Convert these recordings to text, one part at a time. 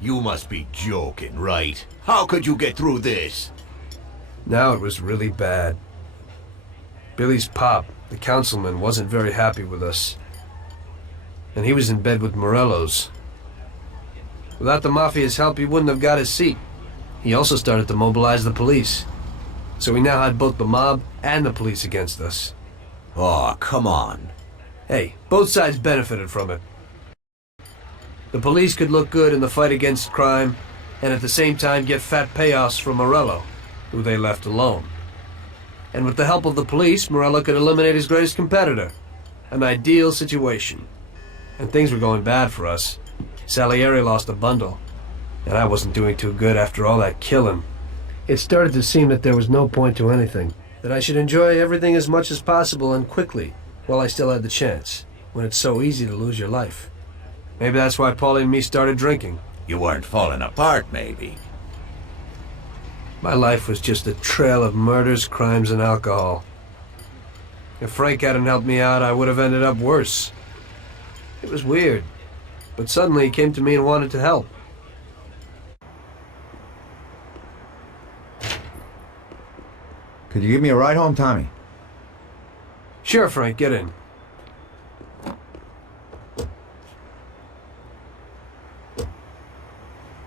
You must be joking, right? How could you get through this? Now it was really bad. Billy's pop, the councilman, wasn't very happy with us. And he was in bed with Morello's. Without the Mafia's help, he wouldn't have got his seat. He also started to mobilize the police. So we now had both the mob and the police against us. Oh, come on. Hey, both sides benefited from it. The police could look good in the fight against crime, and at the same time get fat payoffs from Morello, who they left alone. And with the help of the police, Morello could eliminate his greatest competitor. An ideal situation. And things were going bad for us. Salieri lost a bundle, and I wasn't doing too good after all that killing. It started to seem that there was no point to anything, that I should enjoy everything as much as possible and quickly, while I still had the chance, when it's so easy to lose your life. Maybe that's why Paulie and me started drinking. You weren't falling apart, maybe. My life was just a trail of murders, crimes, and alcohol. If Frank hadn't helped me out, I would have ended up worse. It was weird, but suddenly he came to me and wanted to help. Could you give me a ride home, Tommy? Sure, Frank, get in.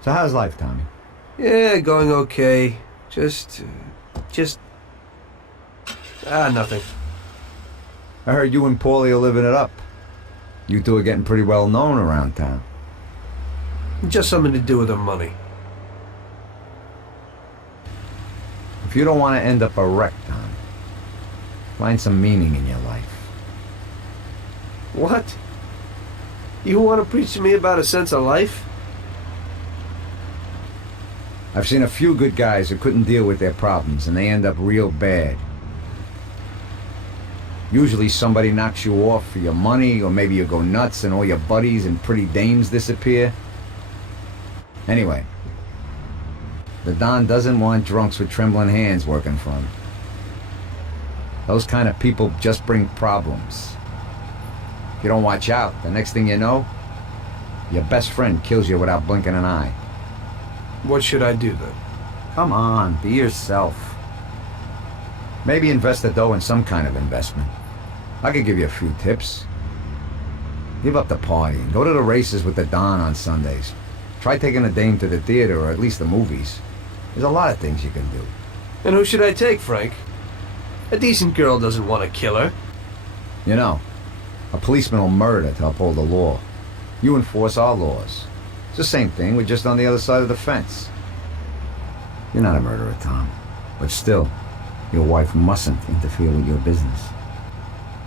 So how's life, Tommy? Yeah, going okay. Nothing. I heard you and Paulie are living it up. You two are getting pretty well known around town. Just something to do with the money. If you don't want to end up a wreck, Tom, find some meaning in your life. What? You want to preach to me about a sense of life? I've seen a few good guys who couldn't deal with their problems, and they end up real bad. Usually somebody knocks you off for your money, or maybe you go nuts and all your buddies and pretty dames disappear. Anyway, the Don doesn't want drunks with trembling hands working for him. Those kind of people just bring problems. If you don't watch out, the next thing you know, your best friend kills you without blinking an eye. What should I do then? Come on, be yourself. Maybe invest the dough in some kind of investment. I could give you a few tips. Give up the partying. Go to the races with the Don on Sundays. Try taking a dame to the theater, or at least the movies. There's a lot of things you can do. And who should I take, Frank? A decent girl doesn't want to kill her. You know, a policeman will murder to uphold the law. You enforce our laws. It's the same thing, we're just on the other side of the fence. You're not a murderer, Tom. But still, your wife mustn't interfere with your business.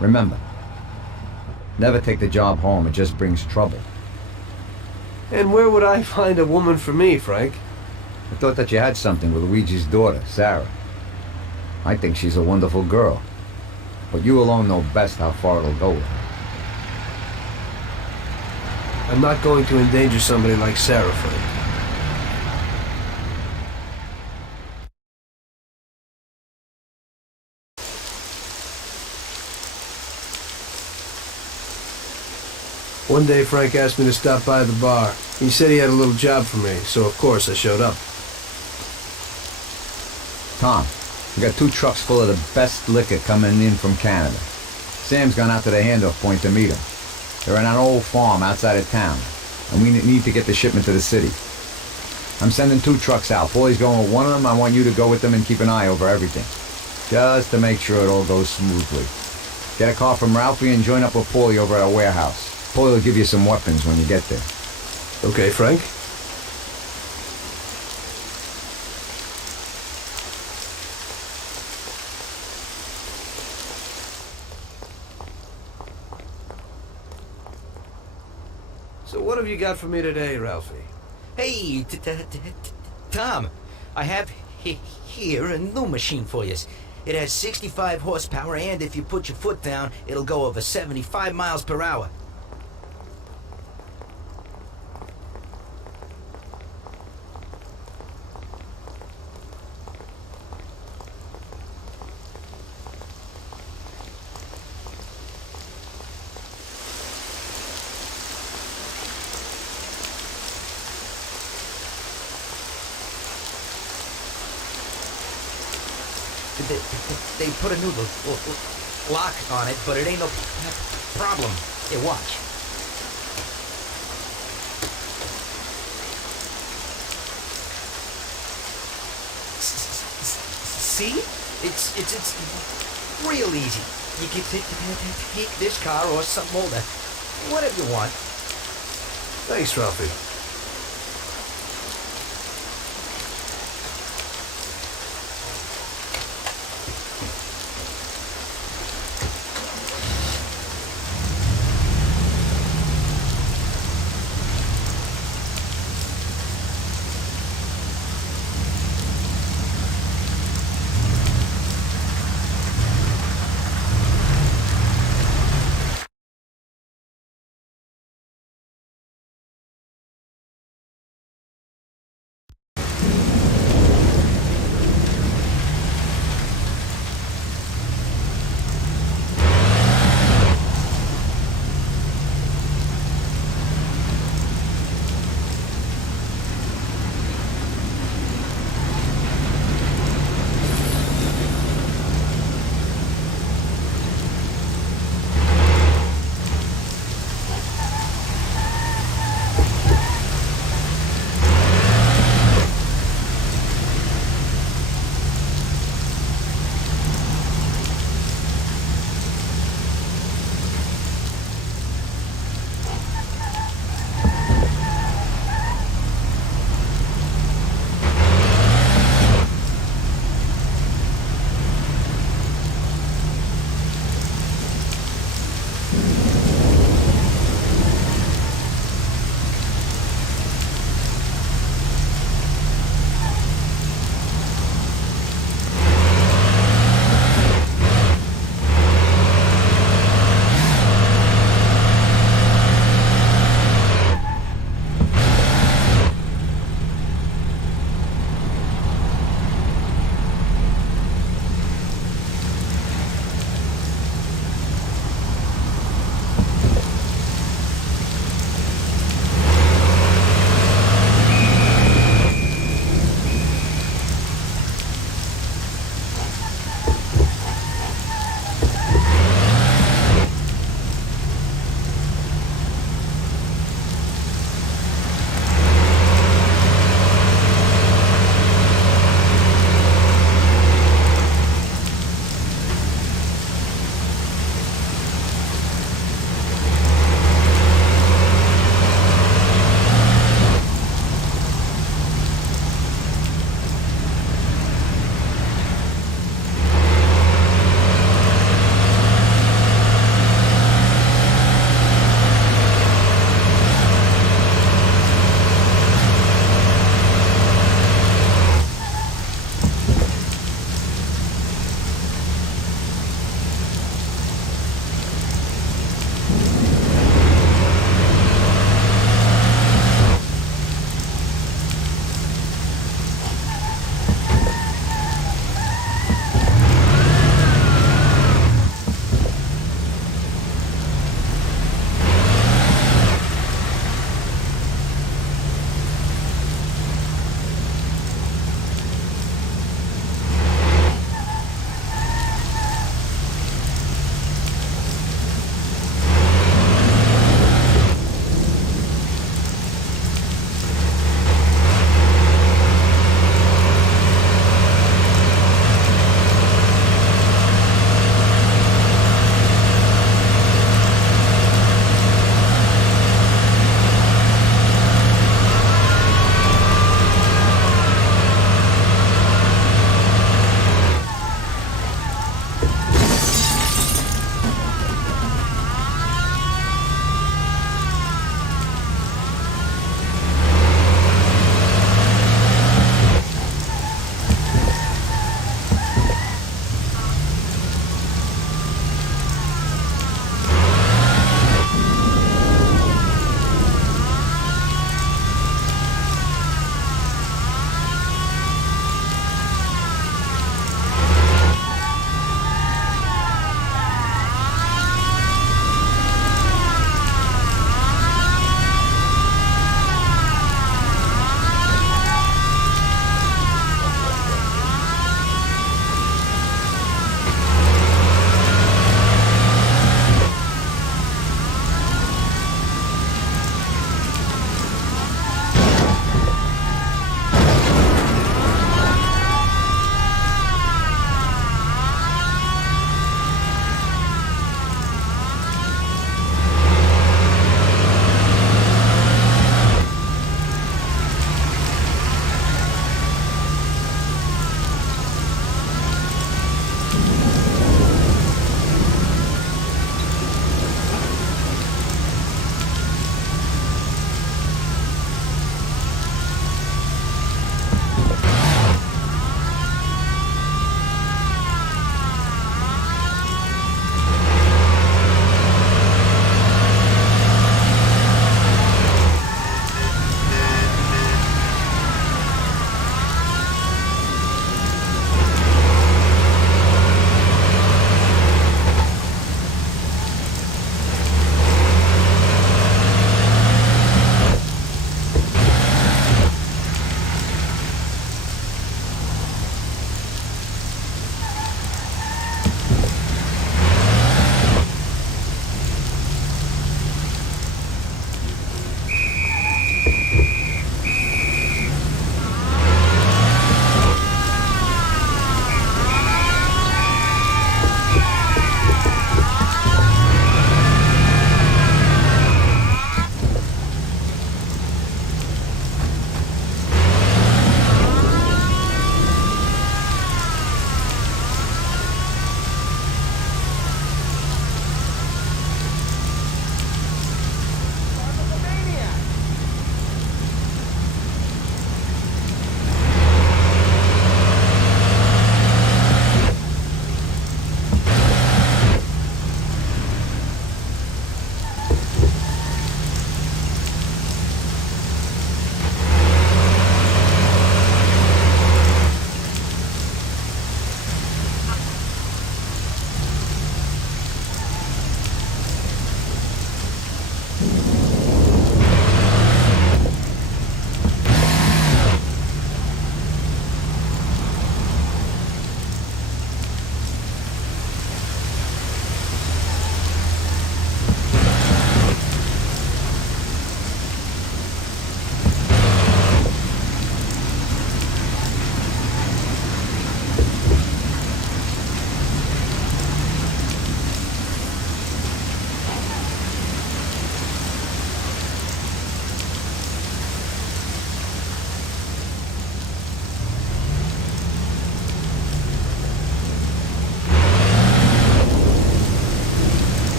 Remember, never take the job home, it just brings trouble. And where would I find a woman for me, Frank? I thought that you had something with Luigi's daughter, Sarah. I think she's a wonderful girl. But you alone know best how far it'll go with her. I'm not going to endanger somebody like Sarah, Frank. One day, Frank asked me to stop by the bar. He said he had a little job for me, so of course I showed up. Tom, we got 2 trucks full of the best liquor coming in from Canada. Sam's gone out to the handoff point to meet them. They're in an old farm outside of town, and we need to get the shipment to the city. I'm sending 2 trucks out. Paulie's going with one of them. I want you to go with them and keep an eye over everything, just to make sure it all goes smoothly. Get a car from Ralphie and join up with Paulie over at our warehouse. Paulie will give you some weapons when you get there. Okay, Frank? So what have you got for me today, Ralphie? Hey, Tom, I have here a new machine for you. It has 65 horsepower, and if you put your foot down, it'll go over 75 miles per hour. They put a new lock on it, but it ain't no problem. Here, watch. See? It's real easy. You can take this car or something older. Whatever you want. Thanks, Ralphie.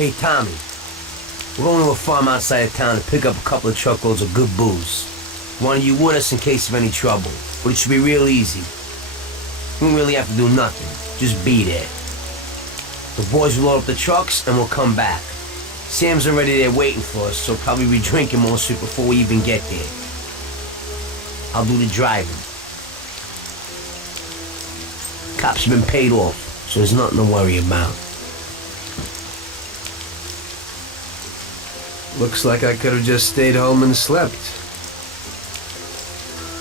Hey, Tommy. We're going to a farm outside of town to pick up a couple of truckloads of good booze. Wanted you with us in case of any trouble, but it should be real easy. We don't really have to do nothing. Just be there. The boys will load up the trucks and we'll come back. Sam's already there waiting for us, so probably be drinking most of it before we even get there. I'll do the driving. Cops have been paid off, so there's nothing to worry about. Looks like I could have just stayed home and slept.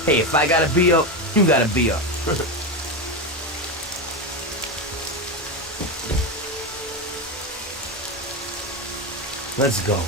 Hey, if I gotta be up, you gotta be up. Let's go.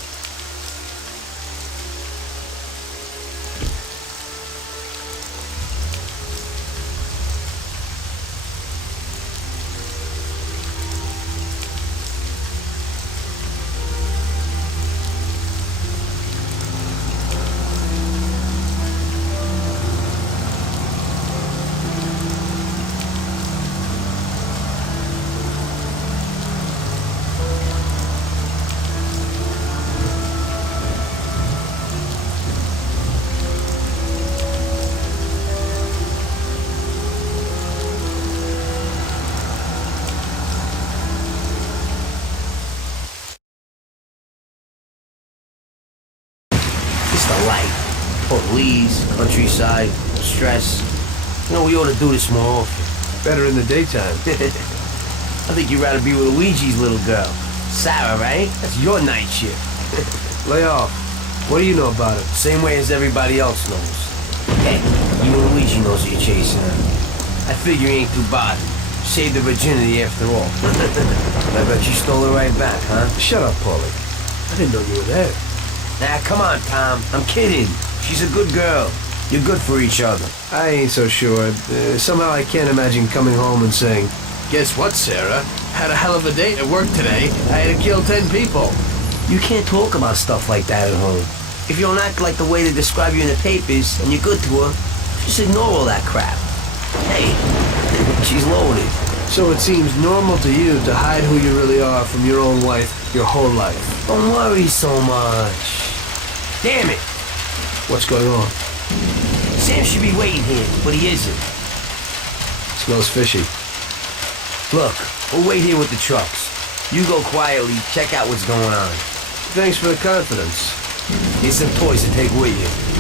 It's the life. Police, countryside, stress. You know, we ought to do this more often. Better in the daytime. I think you'd rather be with Luigi's little girl. Sarah, right? That's your night shift. Lay off. What do you know about it? Same way as everybody else knows. Hey, even Luigi knows that you're chasing her. I figure you ain't too bothered. Saved the virginity after all. I bet you stole her right back, huh? Shut up, Paulie. I didn't know you were there. Nah, come on, Tom. I'm kidding. She's a good girl. You're good for each other. I ain't so sure. Somehow I can't imagine coming home and saying, "Guess what, Sarah? Had a hell of a day at work today. I had to kill 10 people." You can't talk about stuff like that at home. If you don't act like the way they describe you in the papers and you're good to her, just ignore all that crap. Hey, she's loaded. So it seems normal to you to hide who you really are from your own wife your whole life. Don't worry so much. Damn it! What's going on? Sam should be waiting here, but he isn't. Smells fishy. Look, we'll wait here with the trucks. You go quietly, check out what's going on. Thanks for the confidence. Here's some toys to take with you.